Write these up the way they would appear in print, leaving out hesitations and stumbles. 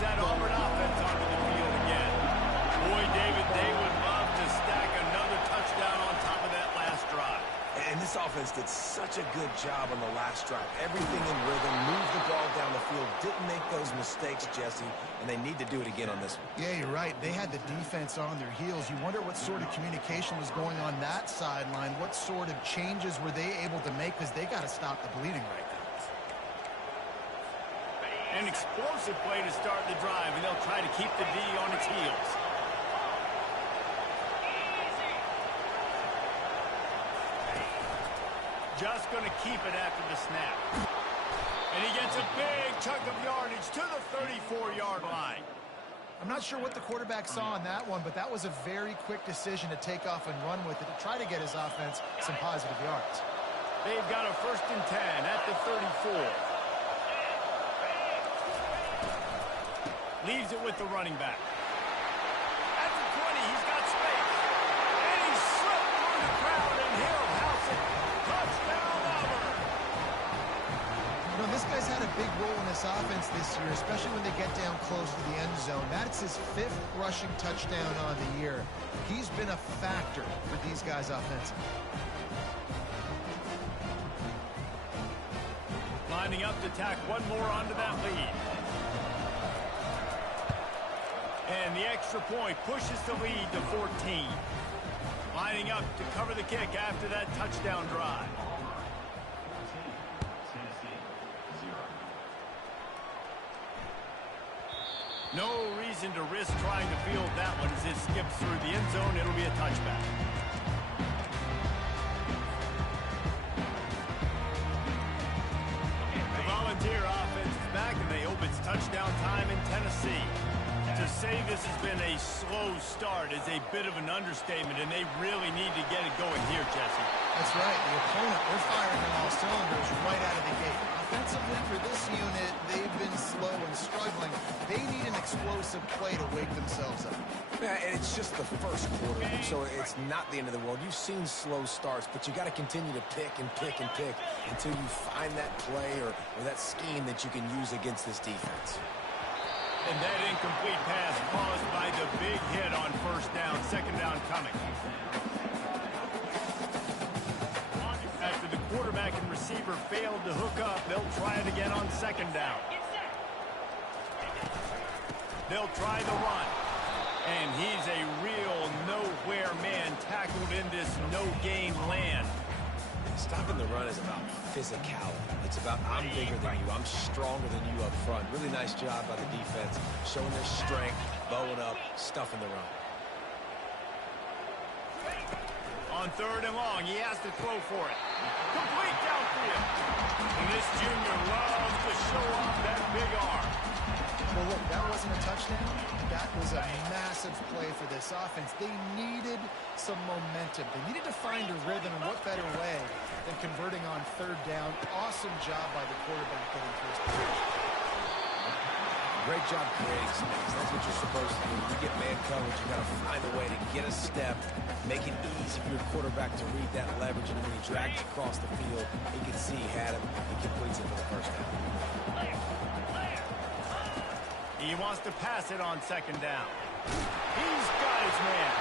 that Auburn offense onto the field again. Boy, David, they would love to stack another touchdown on top of that last drive. And this offense did such a good job on the last drive. Everything in rhythm, moved the ball down the field, didn't make those mistakes, Jesse, and they need to do it again on this one. Yeah, you're right. They had the defense on their heels. You wonder what sort of communication was going on that sideline. What sort of changes were they able to make, because they got to stop the bleeding right now. An explosive play to start the drive, and they'll try to keep the D on its heels. Just going to keep it after the snap. And he gets a big chunk of yardage to the 34-yard line. I'm not sure what the quarterback saw on that one, but that was a very quick decision to take off and run with it to try to get his offense some positive yards. They've got a 1st and 10 at the 34. Leaves it with the running back. At the 20, he's got space. And he's slipped through the crowd, and he'll house it. Touchdown, Auburn. You know, this guy's had a big role in this offense this year, especially when they get down close to the end zone. That's his 5th rushing touchdown on the year. He's been a factor for these guys offensively. Lining up to tack one more onto that lead. And the extra point pushes the lead to 14. Lining up to cover the kick after that touchdown drive. No reason to risk trying to field that one as it skips through the end zone. It'll be a touchback. The Volunteer offense is back, and they hope it's touchdown time in Tennessee. To say this has been a slow start is a bit of an understatement, and they really need to get it going here, Jesse. That's right. The opponent, they're firing on all cylinders right out of the gate. Offensively for this unit, they've been slow and struggling. They need an explosive play to wake themselves up. Yeah, and it's just the first quarter, so it's not the end of the world. You've seen slow starts, but you got to continue to pick and pick and pick until you find that play or that scheme that you can use against this defense. And that incomplete pass caused by the big hit on 1st down, 2nd down coming. After the quarterback and receiver failed to hook up, they'll try it again on 2nd down. They'll try the run. And he's a real nowhere man tackled in this no-gain land. Stopping the run is about physicality. It's about I'm bigger than you, I'm stronger than you up front. Really nice job by the defense, showing their strength, bowing up, stuffing the run. On 3rd and long, he has to throw for it. Complete downfield. And this junior loves to show off that big arm. Well, look, that wasn't a touchdown. That was a massive play for this offense. They needed some momentum. They needed to find a rhythm, and what better way than converting on 3rd down. Awesome job by the quarterback getting first position. Great job creating space. That's what you're supposed to do. You get man coverage, you got to find a way to get a step, make it easy for your quarterback to read that leverage, and when he drags across the field, he can see he had him. He completes it for the 1st down. He wants to pass it on 2nd down. He's got his man.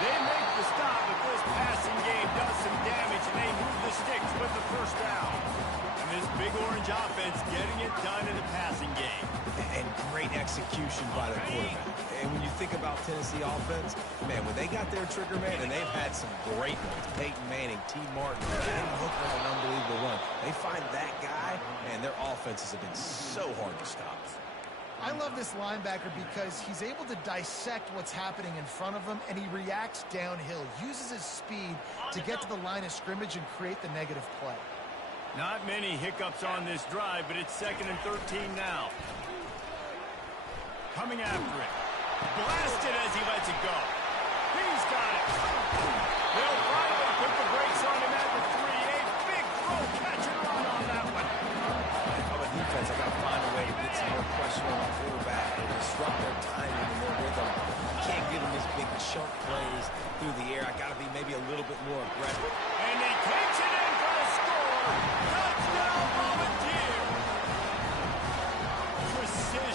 They make the stop, but this passing game does some damage, and they move the sticks with the 1st down. And this big orange offense getting it done in the passing game. And great execution by the quarterback. And when you think about Tennessee offense, man, when they got their trigger man, and they've had some great ones, Peyton Manning, T. Martin, and Hooker on an unbelievable run. They find that guy, and their offenses have been so hard to stop. I love this linebacker because he's able to dissect what's happening in front of him, and he reacts downhill, uses his speed to get to the line of scrimmage and create the negative play. Not many hiccups on this drive, but it's 2nd and 13 now. Coming after it. Blasted as he lets it go. He's got it. They'll finally put the brakes on him at the 3. A big throw, catch and run on that one. On the defense, I got to find a way to get some more pressure on the quarterback and disrupt their timing and their rhythm. I can't give them this big chunk plays through the air. I got to be maybe a little bit more aggressive. And he takes it in for a score. Touchdown, Volunteer. Precision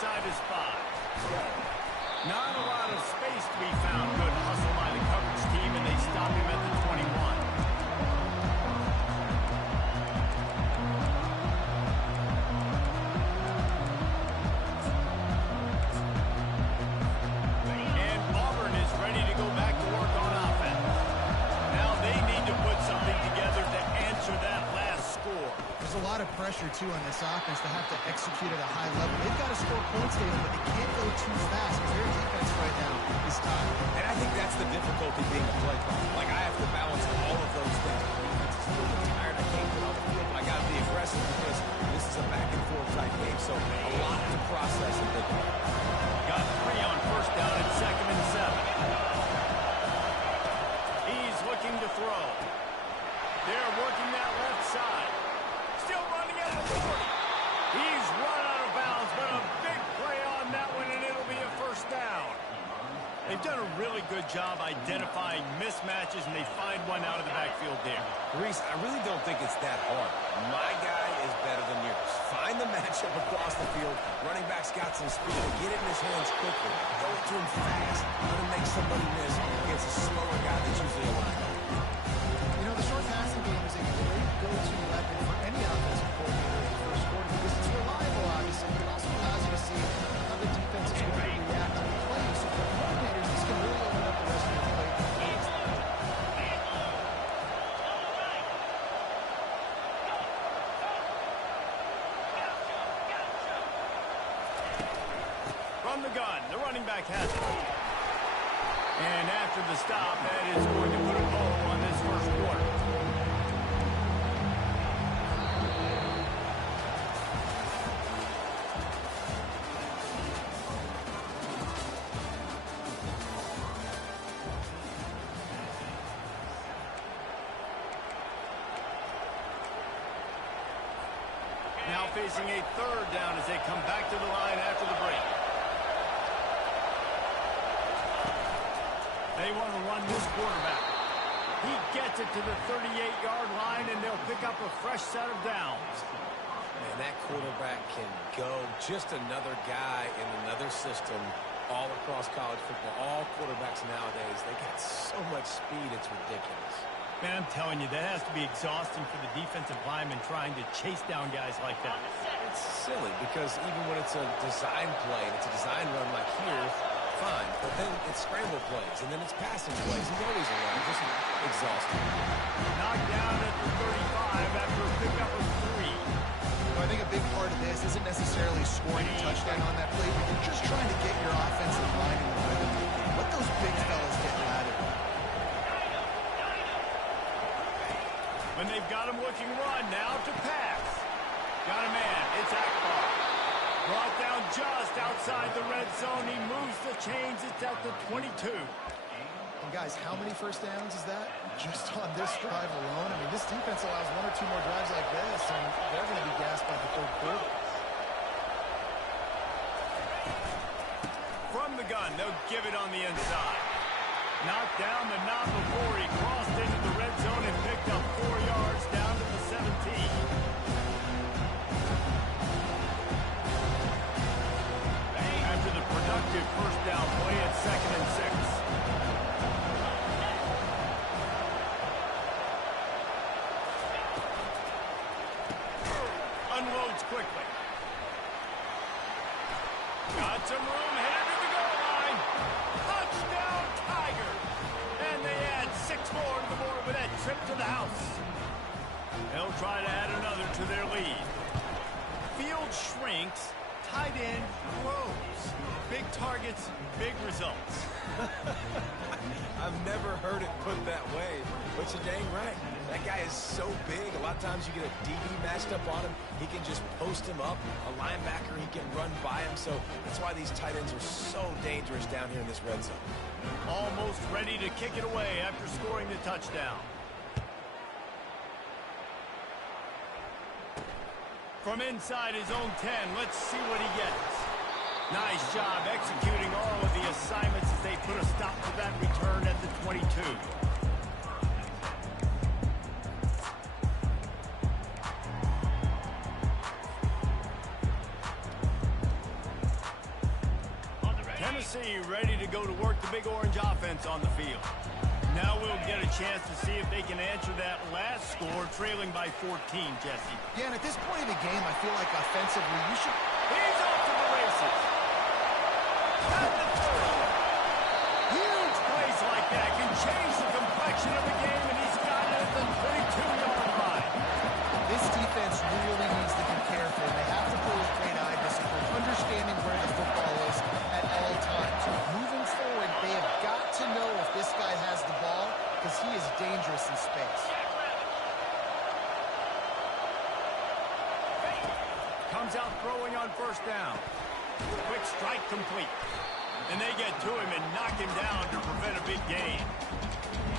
inside his 5. Not a lot of space to be found. Good hustle by the coverage team, and they stop him at the 21. And Auburn is ready to go back to work on offense. Now they need to put something together to answer that last score. There's a lot of pressure, too, on this offense to have to execute at a high level. They've got to score points, David, but they can't go too fast because their defense right now is tired. And I think that's the difficulty being a play caller. Like, I have to balance all of those things. My defense is still tired. I can't get on the field, but I got to be aggressive because this is a back-and-forth type game. So a lot to process and think about. Got 3 on first down at 2nd and 7. He's looking to throw. They're working that left side. Still running at the 40. He's run out of bounds, but a big play on that one, and it'll be a first down. They've done a really good job identifying mismatches, and they find one out of the backfield there. Reese, I really don't think it's that hard. My guy is better than yours. Find the matchup across the field. Running back's got some speed. Get it in his hands quickly. Throw it to him fast. Let him make somebody miss against a slower guy that's usually a linebacker. You know, the short passing game is a great go-to weapon for any offensive coordinator in the first quarter because it's reliable, obviously, but it also allows you to see how the defense is going to react to the play. So for coordinators, this can really open up the rest of the play. From the gun, the running back has it. And after the stop, that is going to put a bow on this first quarter. Now facing a 3rd down as they come back to the line after the break. They want to run this quarterback. He gets it to the 38-yard line, and they'll pick up a fresh set of downs. Man, that quarterback can go. Just another guy in another system all across college football. All quarterbacks nowadays, they got so much speed, it's ridiculous. Man, I'm telling you, that has to be exhausting for the defensive lineman trying to chase down guys like that. It's silly because even when it's a design play, and it's a design run like here, fine, but then it's scramble plays, and then it's passing plays. He's always around. Just exhausting. Knocked down at the 35 after a pickup of 3. I think a big part of this isn't necessarily scoring a touchdown on that play, but you're just trying to get your offensive line in the rhythm. Let those big fellas get lathered. When they've got him looking run, now to pass. Got a man. It's Akbar. Brought down just outside the red zone. He moves the chains. It's at the 22. And guys, how many first downs is that? Just on this drive alone? I mean, this defense allows 1 or 2 more drives like this, and they're going to be gassed by the 3rd quarter. From the gun, they'll give it on the inside. Knocked down the knob before he crossed into the red zone and picked up 4 yards down to the 17. After the productive first down play at 2nd and 6. Unloads quickly. Got some room, headed to the goal line. Touchdown, Tiger. And they add 6 more to the board with that trip to the house. They'll try to add another to their lead. Field shrinks, tight end grows. Big targets, big results. I've never heard it put that way, but you're dang right. That guy is so big. A lot of times you get a DB matched up on him. He can just post him up. A linebacker, he can run by him. So that's why these tight ends are so dangerous down here in this red zone. Almost ready to kick it away after scoring the touchdown. From inside his own 10, let's see what he gets. Nice job executing all of the assignments as they put a stop to that return at the 22. Tennessee ready to go to work the Big Orange offense on the field. Now we'll get a chance to see if they can answer that last score, trailing by 14, Jesse. Yeah, and at this point of the game, I feel like offensively, you should... He's off to the races. At the 30. Huge plays like that can change the complexion of the game, and he's got it at the 32-yard line. This defense really needs to be careful. They have to play with great eye discipline, understanding where the football is at all times. Moving forward, they have got to know if this guy has the ball, because he is dangerous in space. Comes out throwing on first down. Quick strike complete. And they get to him and knock him down to prevent a big gain.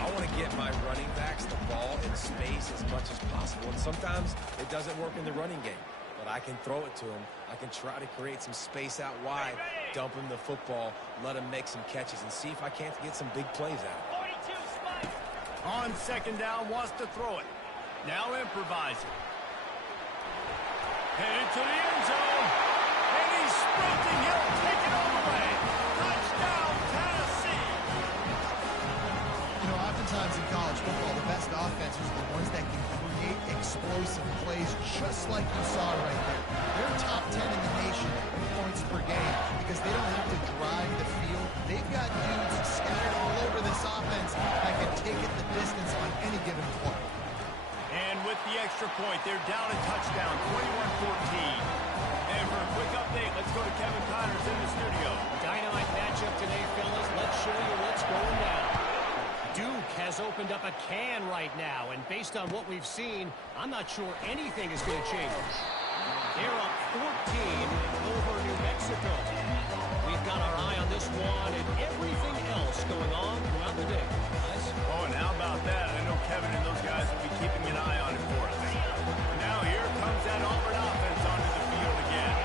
I want to get my running backs the ball in space as much as possible. And sometimes it doesn't work in the running game. But I can throw it to him. I can try to create some space out wide, dump him the football, let him make some catches, and see if I can't get some big plays out. On second down, wants to throw it. Now improvising. Headed to the end zone. And he's sprinting. He'll take it all the way. Touchdown, Tennessee. You know, oftentimes in college football, the best offenses are the ones that can create explosive plays, just like you saw right there. They're top 10 in the nation in points per game because they don't have to drive the field. They've got dudes scattered all over this offense that can take it the distance on any given play. And with the extra point, they're down a touchdown, 21-14. And for a quick update, let's go to Kevin Connors in the studio. Dynamite matchup today, fellas. Let's show you what's going down. Duke has opened up a can right now, and based on what we've seen, I'm not sure anything is going to change. They're up 14 over New Mexico. We've got our eye on this one and everything else going on throughout the day. Oh, and how about that? I know Kevin and those guys will be keeping an eye on it for us. Now here comes that Auburn offense onto the field again.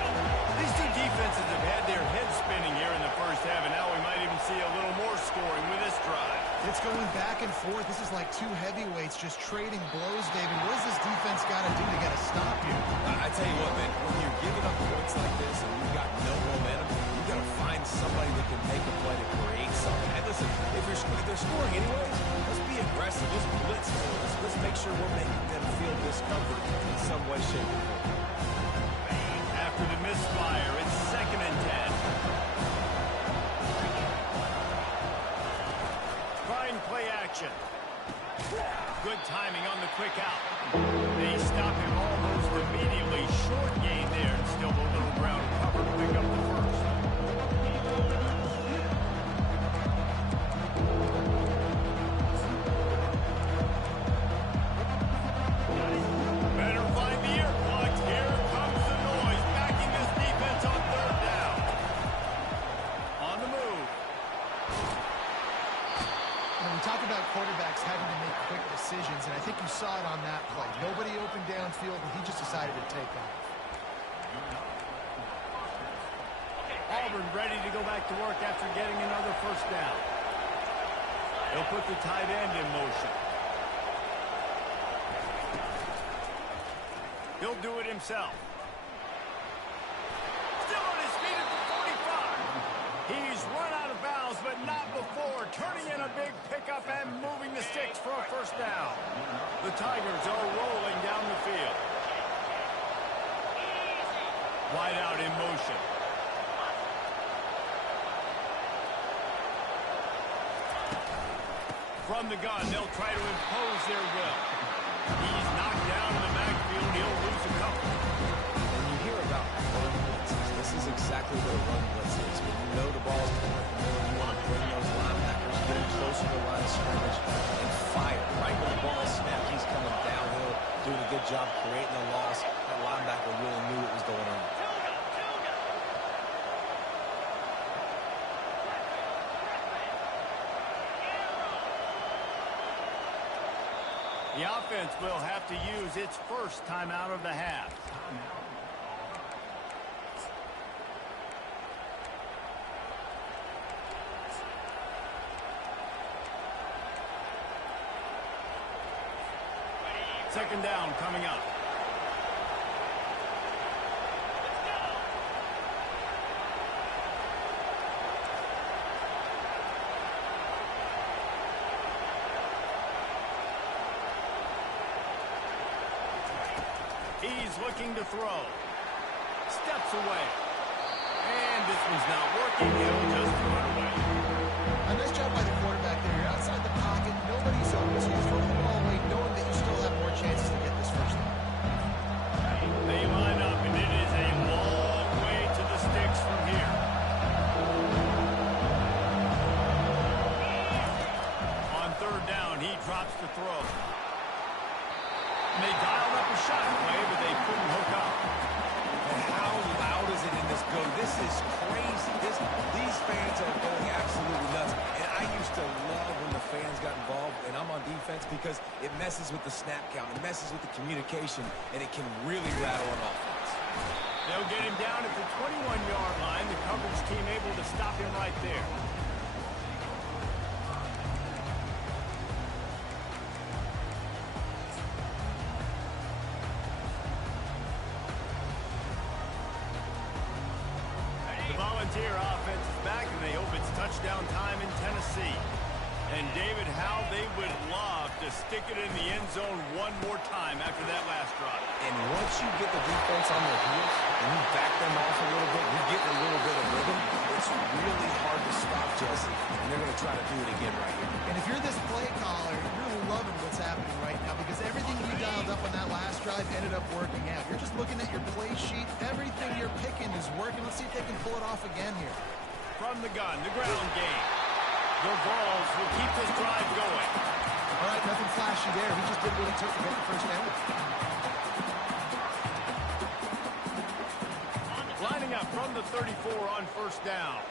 These two defenses have had their heads spinning here in the first half, and now we might even see a little more scoring with this drive. It's going back and forth. This is like two heavyweights just trading blows, David. What does this defense got to do to get a stop here? I tell you what, man, when you're giving up points like this and you've got no momentum, you got to find somebody that can make a play to create something. And listen, if they're scoring anyways, let's be aggressive. Let's blitz for it. Let's make sure we're making them feel discomfort in some way, shape, or form. After the misfire, it's 2nd and 10. Trying play action. Good timing on the quick out. They stop him almost immediately. Short gain there, and still a little ground cover to pick up the first. Better find the ear plugs. Here comes the noise, backing this defense on third down. On the move. When we talk about quarterbacks having to make quick decisions, and I think you saw it on that play. Nobody opened downfield, and he just decided to take off. Auburn ready to go back to work after getting another first down. He'll put the tight end in motion. He'll do it himself. Still on his feet at the 45. He's run out of bounds, but not before. Turning in a big pickup and moving the sticks for a first down. The Tigers are rolling down the field. Wide out in motion. From the gun, they'll try to impose their will. He's knocked down in the backfield. He'll lose a couple. When you hear about run blitzes, this is exactly what a run blitz is. When you know the ball's coming up the middle, you want to bring those linebackers, get them closer to the line of scrimmage, and fire. Right when the ball is snapped, he's coming downhill, doing a good job creating a loss. That linebacker really knew what was going on. The offense will have to use its first timeout of the half. Second down coming up. He's looking to throw. Steps away. And this one's not working. He'll just throw it away. A nice job by the quarterback there. You're outside the pocket. Nobody's open, so you throw the ball away knowing that you still have more chances to get this first down. They line up, and it is a long way to the sticks from here. On third down, he drops the throw. And they dialed up a shot play, but they couldn't hook up. And how loud is it in this go? This is crazy. These fans are going absolutely nuts. And I used to love when the fans got involved, and I'm on defense because it messes with the snap count. It messes with the communication, and it can really rattle an offense. They'll get him down at the 21-yard line. The coverage team able to stop him right there. Volunteer offense is back, and they hope it's touchdown time in Tennessee. And David, how they would love to stick it in the end zone one more time after that last drive. And once you get the defense on their heels and you back them off a little bit, you get a little bit of rhythm, it's really hard to stop, Jesse. And they're going to try to do it again right here. And if you're this play caller, you're loving what's happening right now because everything you dialed up on that last drive ended up working out. You're just looking at your play sheet. Everything you're picking is working. Let's see if they can pull it off again here. From the gun, the ground game. The Vols will keep this drive going. All right, nothing flashy there. He just did what it took to get the first down. Lining up from the 34 on first down.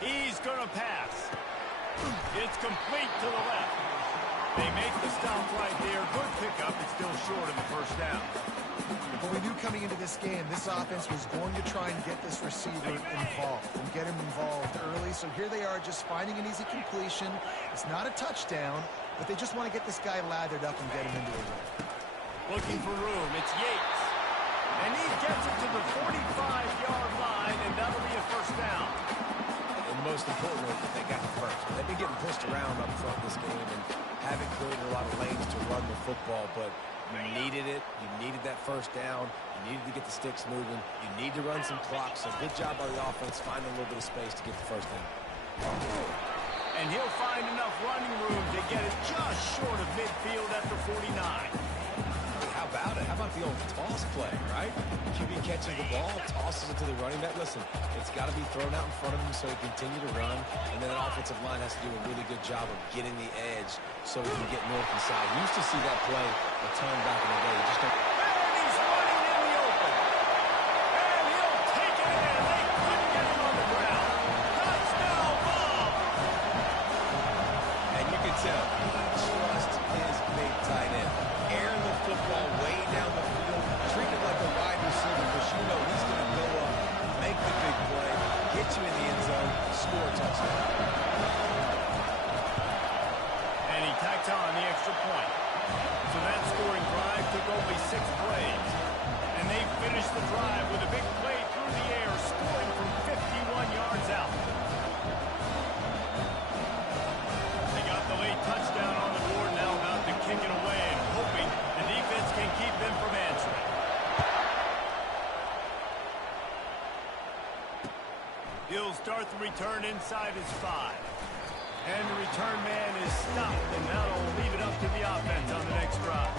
He's going to pass. It's complete to the left. They make the stop right there. Good pickup. It's still short of the first down. Well, we knew coming into this game, this offense was going to try and get this receiver involved and get him involved early. So here they are just finding an easy completion. It's not a touchdown, but they just want to get this guy lathered up and get him into the ring. Looking for room. It's Yates. And he gets it to the 45-yard line, and that'll be a first down. And most importantly, they got the first. They've been getting pushed around up front this game and haven't created a lot of lanes to run the football, but you needed it. You needed that first down. You needed to get the sticks moving. You need to run some clock. So good job by the offense finding a little bit of space to get the first down. And he'll find enough running room to get it just short of midfield at the 49. How about it? How about the old toss play, right? QB catches the ball, tosses it to the running back. Listen, it's got to be thrown out in front of him so he can continue to run. And then an offensive line has to do a really good job of getting the edge so he can get north and south. You used to see that play a ton back in the day. You just don't... And he's running in the open. And he'll take it in. They couldn't get him on the ground. Touchdown ball. And you can tell, trust his big tight end. Air the football way down the field, treat it like a wide receiver, because you know he's going to go up, make the big play, get you in the end zone, score a touchdown. And he tacked on the extra point. So that scoring drive took only 6 plays. And they finished the drive with a big play through the air, scoring from 51 yards out. They got the late touchdown on the board, now about to kick it away and hoping the defense can keep them from answering. He'll start the return inside his 5. And the return man is stopped, and that'll leave it up to the offense on the next drive.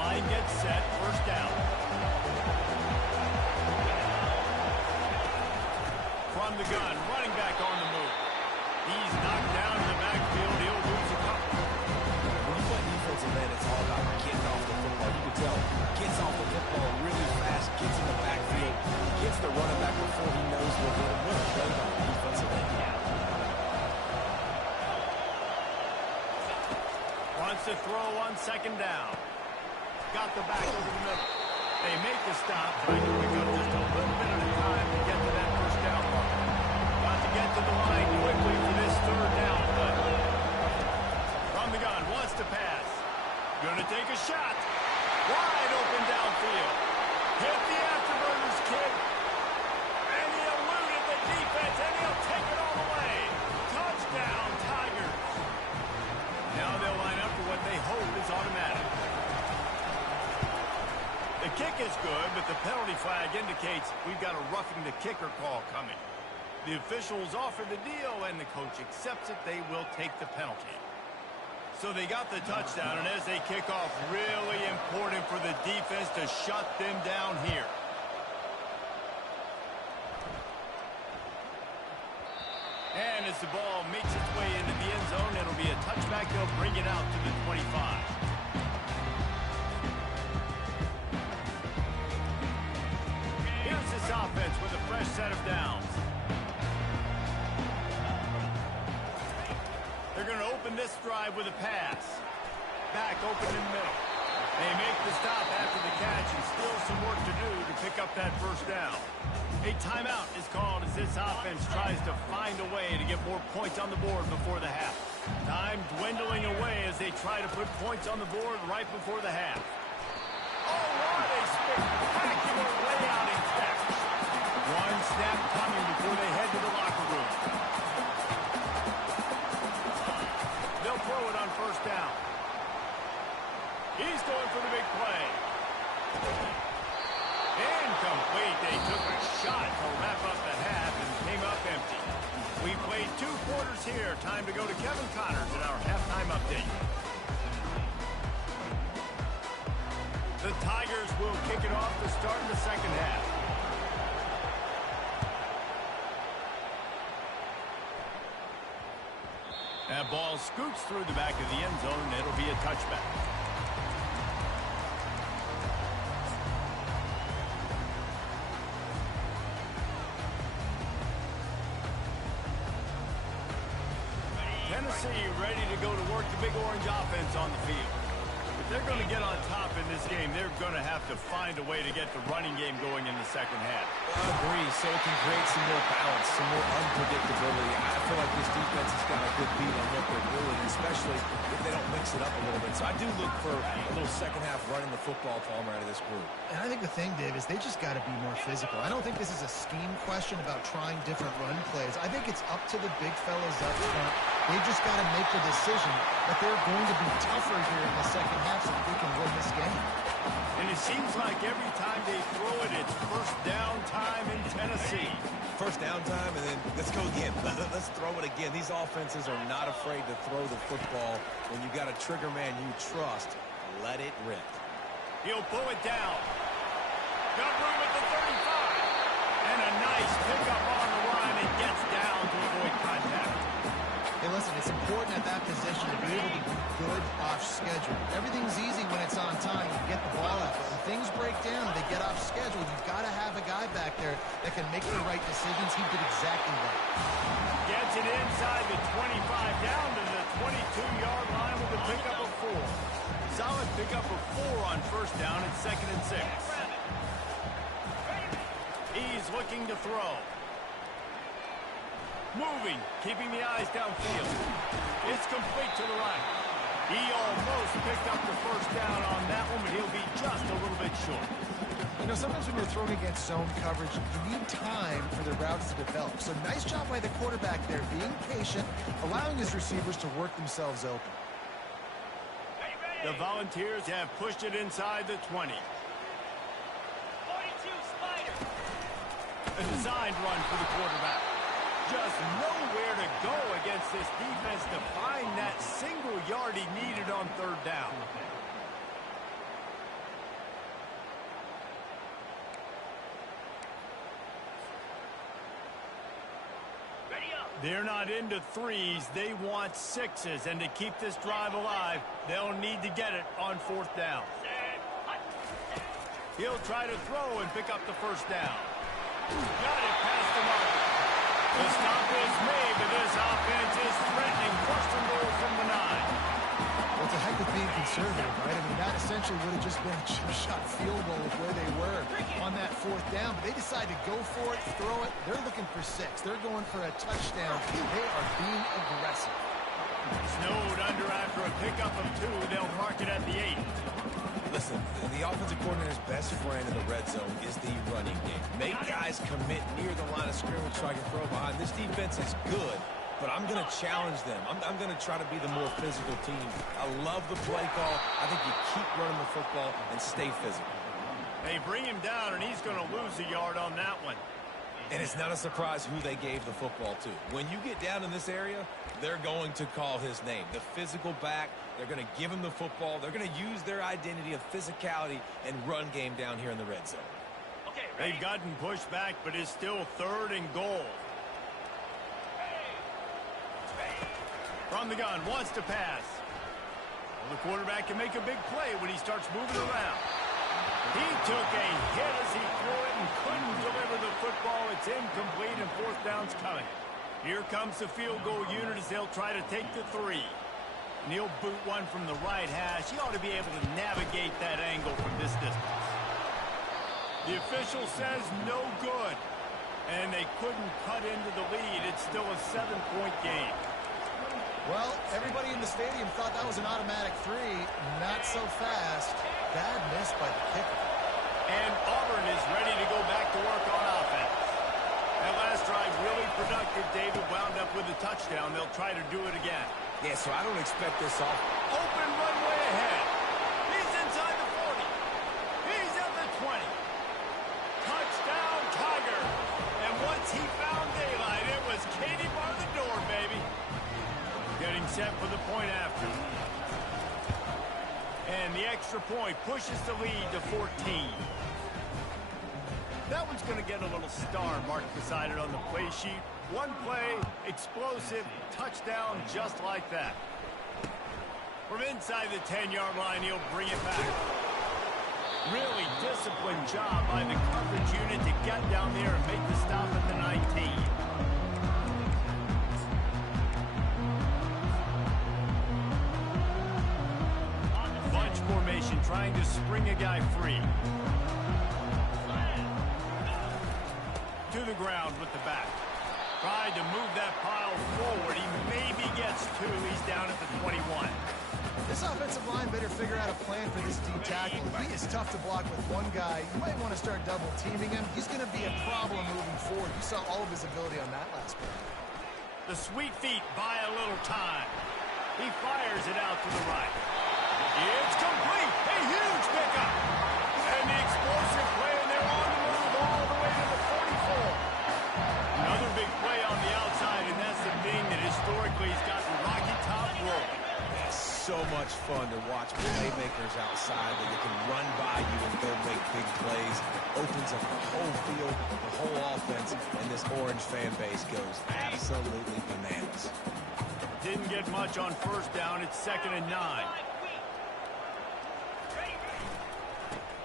Line gets set, first down. From the gun, running back on the move. He's knocked down in the backfield. He'll lose a couple. When you play defensive end, it's all about getting off the football. You can tell, gets off the football really fast, gets in the backfield, gets the running back before he knows what hit him. What a play by the defensive end. Wants to throw on second down. Got the back over the middle. They make the stop, trying to pick up just a little bit at a time to get to that first down mark. Got to get to the line quickly for this third down play. From the gun, wants to pass. Gonna take a shot. Wide open downfield. Hit the afterburners, kid. And he eluded the defense, and he'll take it kick is good, but the penalty flag indicates we've got a roughing the kicker call coming. The officials offer the deal, and the coach accepts it. They will take the penalty. So they got the touchdown, and as they kick off, really important for the defense to shut them down here. And as the ball makes its way into the end zone, it'll be a touchback. They'll bring it out to the 25. Here's this offense with a fresh set of downs. They're going to open this drive with a pass. Back open in the middle. They make the stop after the catch and still some work to do to pick up that first down. A timeout is called as this offense tries to find a way to get more points on the board before the half. Time dwindling away as they try to put points on the board right before the half. Oh, what a spectacular layout and catch. One snap coming before they head to the locker room. They'll throw it on first down. He's going for the big play. Incomplete. They took a shot to wrap up the half and came up empty. We played 2 quarters here. Time to go to Kevin Connors in our halftime update. The Tigers will kick it off to start the second half. That ball scoots through the back of the end zone, and it'll be a touchback. Tennessee ready to go to work the Big Orange offense on the field. If they're going to get on top in this game, they're going to have to find a way to get the running game going in the second half. I agree, so it can create some more balance, some more unpredictability. I feel like this defense has got a good beat on what they're doing, especially if they don't mix it up a little bit. So I do look for a little second half running the football, Palmer, out of this group. And I think the thing, Dave, is they just got to be more physical. I don't think this is a scheme question about trying different run plays. I think it's up to the big fellas up front. They just got to make the decision that they're going to be tougher here in the second half so that they can win this game. And it seems like every time they throw it, it's first down time in Tennessee. First down time, and then let's go again. Let's throw it again. These offenses are not afraid to throw the football. When you've got a trigger man you trust, let it rip. He'll pull it down. Got room at the 35. And a nice pickup on the line and gets down to avoid contact. Hey, listen, it's important at that position to be able to be good off schedule. Everything's easy when it's on time. You get the ball out. But when things break down and they get off schedule, you've got to have a guy back there that can make the right decisions. He did exactly that. Gets it inside the 25, down to the 22-yard line with a pickup of 4. Solid pickup of 4 on first down at 2nd and 6. He's looking to throw. Moving, keeping the eyes downfield. It's complete to the right. He almost picked up the first down on that one, but he'll be just a little bit short. You know, sometimes when you're thrown against zone coverage, you need time for the routes to develop. So nice job by the quarterback there, being patient, allowing his receivers to work themselves open. The Volunteers have pushed it inside the 20. 42 Spider. A designed run for the quarterback. Just nowhere to go against this defense to find that single yard he needed on third down. They're not into 3s. They want 6s. And to keep this drive alive, they'll need to get it on 4th down. He'll try to throw and pick up the first down. Got it past the marker. The stop is made, but this offense is threatening. First and goal from the 9. Well, it's a heck of being conservative, right? I mean, that essentially would have just been a chip-shot field goal with where they were on that 4th down. But they decided to go for it, throw it. They're looking for 6. They're going for a touchdown. They are being aggressive. Snowed under after a pickup of 2. They'll mark it at the 8. Listen, the offensive coordinator's best friend in the red zone is the running game. Make guys commit near the line of scrimmage so I can throw behind. This defense is good, but I'm going to challenge them. I'm going to try to be the more physical team. I love the play call. I think you keep running the football and stay physical. They bring him down, and he's going to lose a yard on that one. And it's not a surprise who they gave the football to. When you get down in this area, they're going to call his name. The physical back, they're going to give him the football. They're going to use their identity of physicality and run game down here in the red zone. Okay, they've gotten pushed back, but it's still 3rd and goal. From the gun, wants to pass. Well, the quarterback can make a big play when he starts moving around. He took a hit as he threw it and couldn't deliver the football. It's incomplete, and 4th down's coming. Here comes the field goal unit as they'll try to take the 3. And he'll boot one from the right hash. He ought to be able to navigate that angle from this distance. The official says no good. And they couldn't cut into the lead. It's still a 7-point game. Well, everybody in the stadium thought that was an automatic 3. Not so fast. Bad miss by the kicker. And Auburn is ready to go back to work on offense. That last drive really productive. David wound up with a touchdown. They'll try to do it again. Yeah, so I don't expect this off. Open runway ahead. He's inside the 40. He's at the 20. Touchdown, Tiger. And once he found daylight, it was Katie bar the door, baby. Getting set for the point after. And the extra point pushes the lead to 14. That one's going to get a little star marked beside it on the play sheet. One play, explosive, touchdown just like that. From inside the 10-yard line, he'll bring it back. Really disciplined job by the coverage unit to get down there and make the stop at the 19. Bunch formation trying to spring a guy free. To the ground with the back. Tried to move that pile forward. He maybe gets 2. He's down at the 21. This offensive line better figure out a plan for this D tackle. He is tough to block with one guy. You might want to start double teaming him. He's going to be a problem moving forward. You saw all of his ability on that last play. The sweet feet buy a little time. He fires it out to the right. It's complete. A huge pickup. And the explosive play, and they're on the move all the way to the 44. Another big play on the outside, and that's the thing that historically has gotten Rocky Top rolling. It's so much fun to watch playmakers outside that you can run by you and go make big plays. Opens up the whole field, the whole offense, and this Orange fan base goes absolutely bananas. Didn't get much on 1st down. It's 2nd and 9.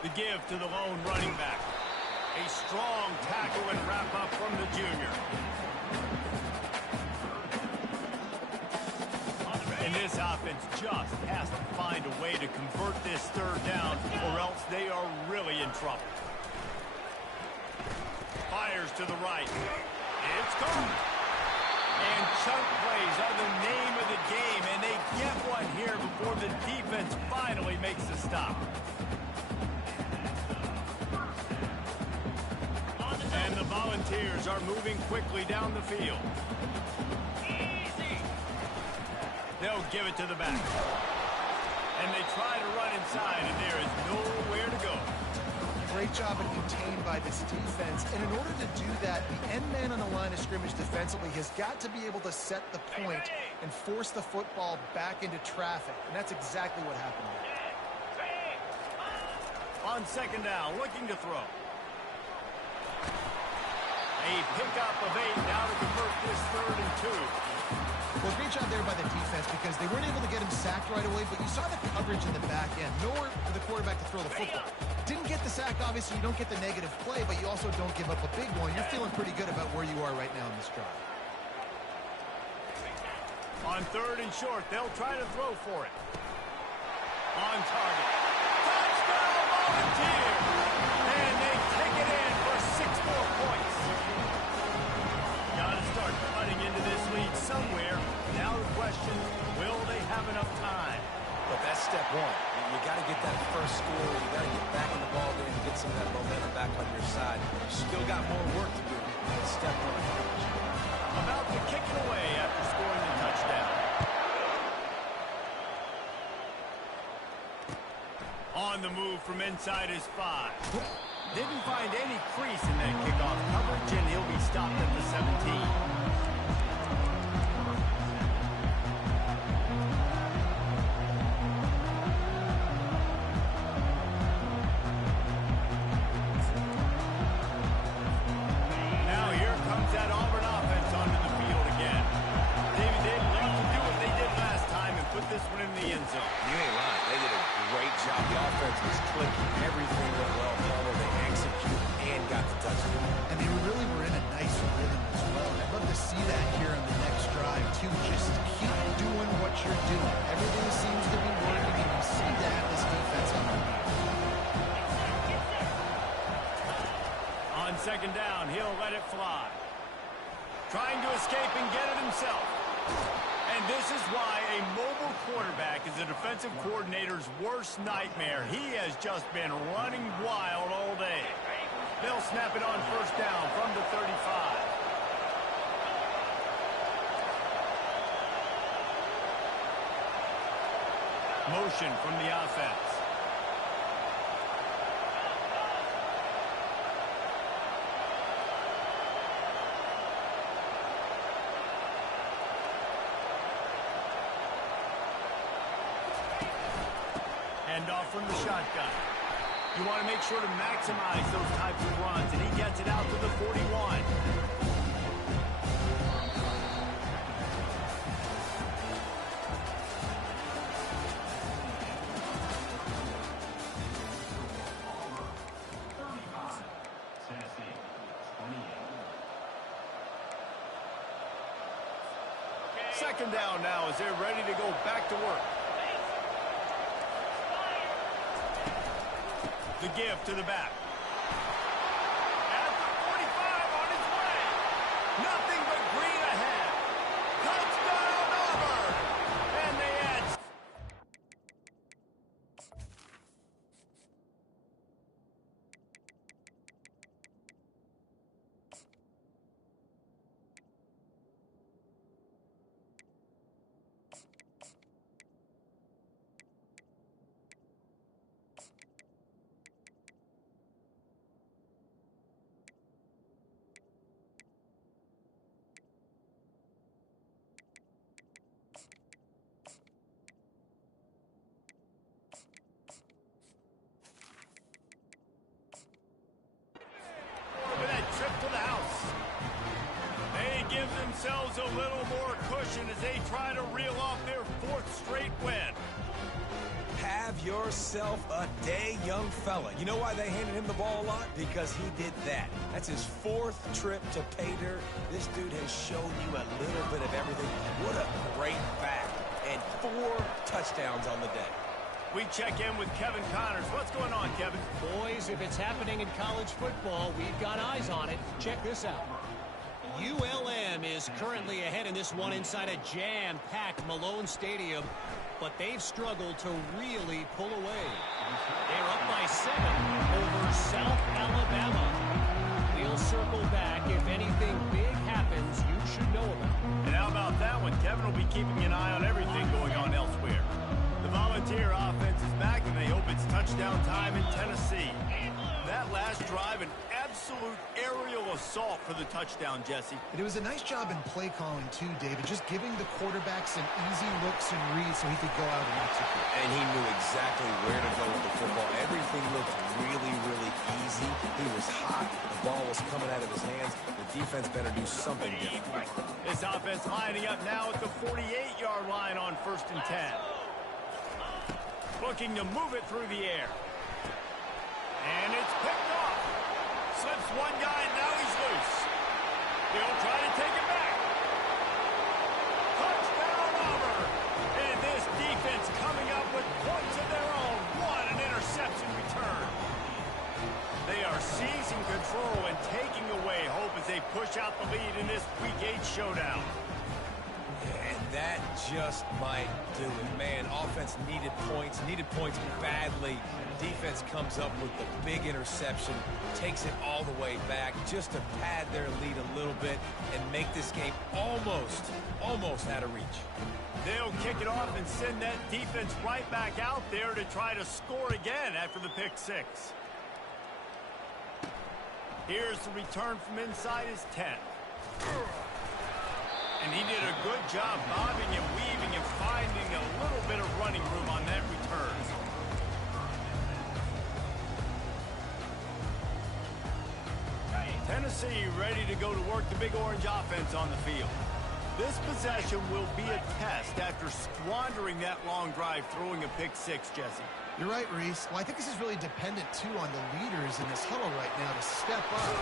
The give to the lone running back. A strong tackle and wrap up from the junior. And this offense just has to find a way to convert this 3rd down, or else they are really in trouble. Fires to the right. It's coming. And chunk plays are the name of the game, and they get one here before the defense finally makes a stop. And the Volunteers are moving quickly down the field. They'll give it to the back. And they try to run inside, and there is nowhere to go. Great job of contained by this defense. And in order to do that, the end man on the line of scrimmage defensively has got to be able to set the point and force the football back into traffic. And that's exactly what happened here. On 2nd down, looking to throw. A pickup of 8 now to convert this 3rd and 2. Well, great job there by the defense because they weren't able to get him sacked right away, but you saw the coverage in the back end. Nowhere for the quarterback to throw the football. Didn't get the sack, obviously. You don't get the negative play, but you also don't give up a big one. You're feeling pretty good about where you are right now in this drive. On 3rd and short, they'll try to throw for it. On target. Touchdown, Volunteers! And they take it in for 6 more points. Got to start cutting into this lead somewhere. Now the question, will they have enough time? But that's step one. You got to get that first score. You got to get back in the ball game and get some of that momentum back on your side. You still got more work to do. But step one. About to kick it away after scoring the touchdown. On the move from inside his 5. Didn't find any crease in that kickoff coverage, and he'll be stopped at the 17. This one in the end zone. You ain't lying. They did a great job. The offense was clicking. Everything went well forward. They executed and got the touchdown. And they really were in a nice rhythm as well. I'd love to see that here on the next drive, too. Just keep doing what you're doing. Everything seems to be working, and you see that this defense on the field. On second down, he'll let it fly. Trying to escape and get it himself. And this is why a mobile quarterback is a defensive coordinator's worst nightmare. He has just been running wild all day. They'll snap it on first down from the 35. Motion from the offense. Off from the shotgun. You want to make sure to maximize those types of runs, and he gets it out to the 41. Second down now as they're ready to go back to work. The give to the back. At the 45 on his way. Nothing but green ahead. Touchdown Auburn. And they add. Themselves a little more cushion as they try to reel off their 4th straight win. Have yourself a day, young fella. You know why they handed him the ball a lot? Because he did that. That's his 4th trip to pay dirt. This dude has shown you a little bit of everything. What a great back. And 4 touchdowns on the day. We check in with Kevin Connors. What's going on, Kevin? Boys, if it's happening in college football, we've got eyes on it. Check this out. ULM is currently ahead in this one inside a jam-packed Malone Stadium, but they've struggled to really pull away. They're up by 7 over South Alabama. We'll circle back. If anything big happens, you should know about it. And how about that one? Kevin will be keeping an eye on everything going on elsewhere. The Volunteer offense is back, and they hope it's touchdown time in Tennessee. That last drive, an absolute aerial assault for the touchdown, Jesse. And it was a nice job in play calling, too, David, just giving the quarterback some easy looks and reads so he could go out and execute. And he knew exactly where to go with the football. Everything looked really, really easy. He was hot. The ball was coming out of his hands. The defense better do something different. This offense lining up now at the 48-yard line on 1st and 10. Looking to move it through the air. And it's picked off. Slips one guy, and now he's loose. He'll try to take it back. Touchdown, Auburn. And this defense coming up with points of their own. What an interception return. They are seizing control and taking away hope as they push out the lead in this Week 8 showdown. And That just might do it. Man, offense needed points badly. Defense comes up with the big interception, takes it all the way back just to pad their lead a little bit and make this game almost out of reach. They'll kick it off and send that defense right back out there to try to score again after the pick six. Here's the return from inside his 10. And he did a good job bobbing and weaving and finding a little bit of running room on that return. Tennessee ready to go to work the Big Orange offense on the field. This possession will be a test after squandering that long drive throwing a pick six, Jesse. You're right, Reese. Well, I think this is really dependent, too, on the leaders in this huddle right now to step up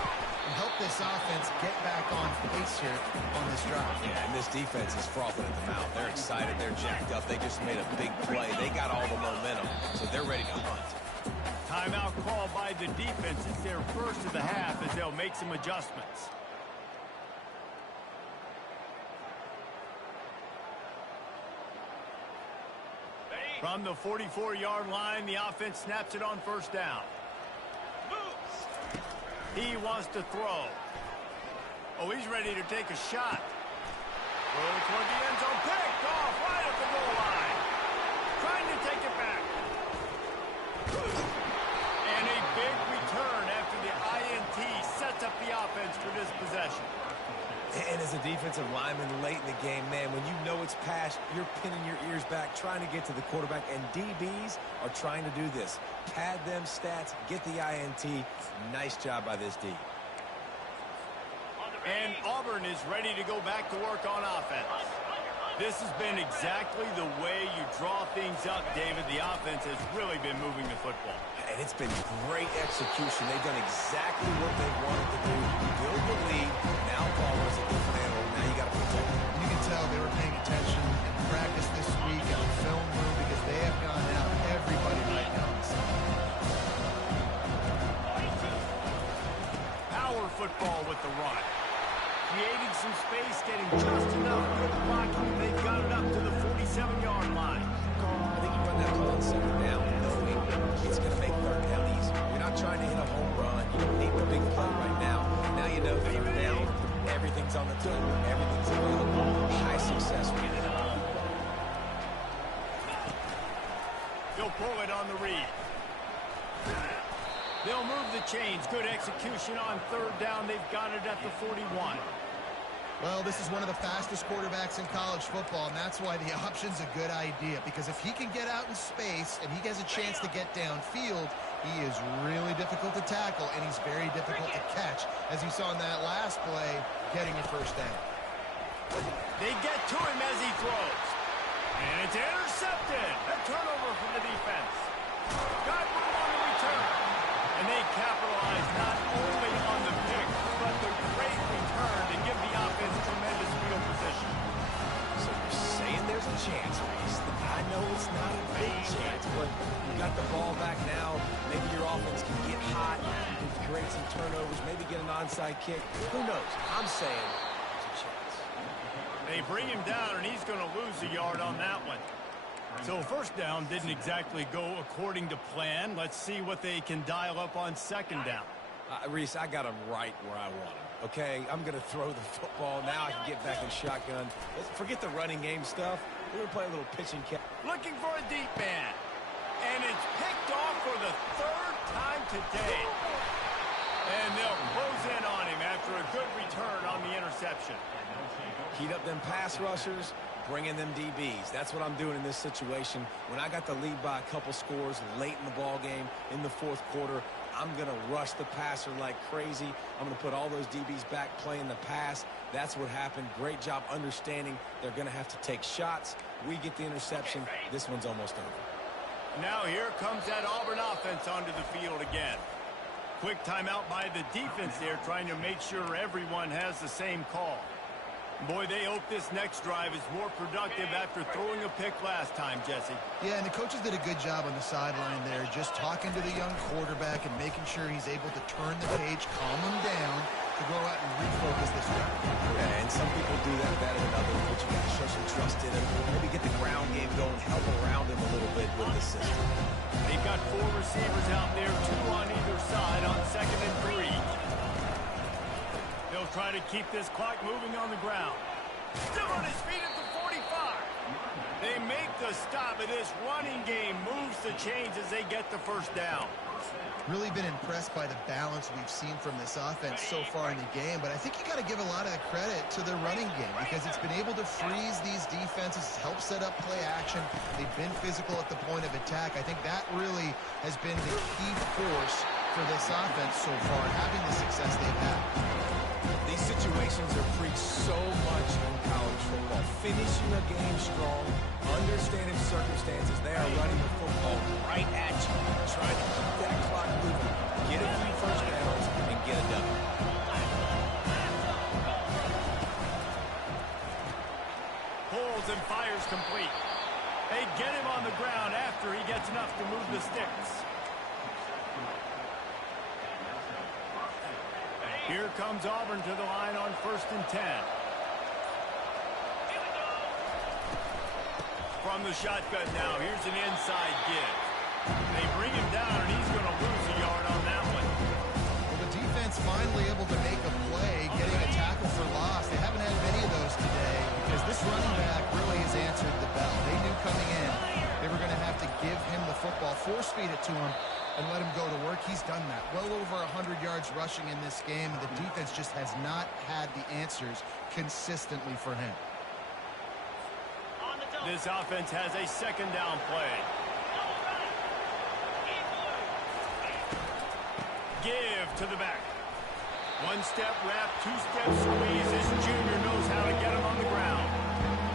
and help this offense get back on pace here on this drive. Yeah, and this defense is frothing at the mouth. They're excited. They're jacked up. They just made a big play. They got all the momentum, so they're ready to hunt. Timeout called by the defense. It's their first of the half as they'll make some adjustments. From the 44-yard line, the offense snaps it on first down. He wants to throw. Oh, he's ready to take a shot. Throw toward the end zone. Picked off right at the goal line. Trying to take it back. And a big return after the INT sets up the offense for this possession. And as a defensive lineman late in the game, man, when you know it's pass, you're pinning your ears back, trying to get to the quarterback, and DBs are trying to do this. Pad them stats, get the INT. Nice job by this D. And Auburn is ready to go back to work on offense. This has been exactly the way you draw things up, David. The offense has really been moving the football. And it's been great execution. They've done exactly what they wanted to do. Build the lead. Now Palmer's a different animal. Now you got to protect him. You can tell they were paying attention in practice this week in the film room because they have gone out everybody right now. Power football with the run. Creating some space, getting just enough good blocking. They've got it up to the 47-yard line. I think you run that ball on second down, knowing it's going to make third down easy. You're not trying to hit a home run. You don't need the big play right now. Now you know third down, everything's on the table. Everything's available. High success rate. He'll pull it on the read. They'll move the chains. Good execution on third down. They've got it at the 41. Well, this is one of the fastest quarterbacks in college football, and that's why the option's a good idea, because if he can get out in space and he has a chance to get downfield, he is really difficult to tackle, and he's very difficult to catch, as you saw in that last play, getting a first down. They get to him as he throws. And it's intercepted. A turnover from the defense. Got room on the return. And they capitalize not only on the pick, but the great return to give the offense tremendous field position. So you're saying there's a chance, Reese. I know it's not a big chance, but you got the ball back now. Maybe your offense can get hot. You can create some turnovers, maybe get an onside kick. Who knows? I'm saying there's a chance. They bring him down, and he's going to lose a yard on that one. So first down didn't exactly go according to plan. Let's see what they can dial up on second down. Reese, I got him right where I want him. Okay, I'm going to throw the football. Now I can get back in shotgun. Forget the running game stuff. We're going to play a little pitch and catch. Looking for a deep man. And it's picked off for the third time today. And they'll close in on him after a good return on the interception. Heat up them pass rushers, bring in them DBs. That's what I'm doing in this situation. When I got the lead by a couple scores late in the ball game in the fourth quarter, I'm going to rush the passer like crazy. I'm going to put all those DBs back playing the pass. That's what happened. Great job understanding they're going to have to take shots. We get the interception. This one's almost over. Now here comes that Auburn offense onto the field again. Quick timeout by the defense there, trying to make sure everyone has the same call. Boy, they hope this next drive is more productive after throwing a pick last time, Jesse. Yeah, and the coaches did a good job on the sideline there, just talking to the young quarterback and making sure he's able to turn the page, calm him down, to go out and refocus this drive. Yeah, and some people do that better than others, but you got to show some trust in him. Maybe get the ground game going, help around him a little bit with the system. They've got 4 receivers out there, 2 on either side on 2nd and 3. They'll try to keep this clock moving on the ground. Still on his feet at the 45. They make the stop, and this running game moves the chains as they get the first down. Really been impressed by the balance we've seen from this offense so far in the game, but I think you got to give a lot of the credit to their running game because it's been able to freeze these defenses, help set up play action. They've been physical at the point of attack. I think that really has been the key force for this offense so far, having the success they've had. These situations are preached so much in college football. Finishing a game strong, understanding circumstances. They are running the football right at you, trying to keep that clock moving, get a few first downs, and get a W. Pulls and fires complete. They get him on the ground after he gets enough to move the sticks. Here comes Auburn to the line on 1st and 10. From the shotgun now, here's an inside give. They bring him down, and he's going to lose a yard on that one. Well, the defense finally able to make a play, getting a tackle for loss. They haven't had many of those today because this running back really has answered the bell. They knew coming in they were going to have to give him the football, force feed it to him, and let him go to work. He's done that. Well over 100 yards rushing in this game, and the defense just has not had the answers consistently for him. This offense has a 2nd down play. Give to the back. 1-step wrap, 2-step squeeze. This junior knows how to get him on the ground.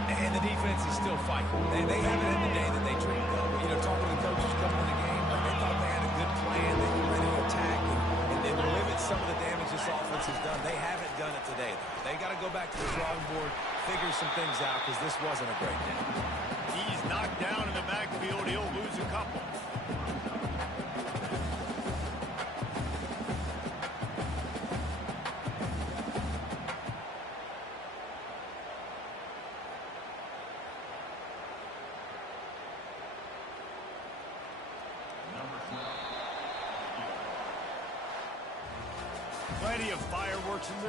And the defense is still fighting. They haven't had the day that they dreamed of. You know, talking to the coaches coming in the game, they thought they had a good plan. They were ready to attack and then limit some of the damage this offense has done. They haven't done it today. They got to go back to the drawing board, figure some things out because this wasn't a great day. He's knocked down in the backfield. He'll lose a couple. Plenty of fireworks in this.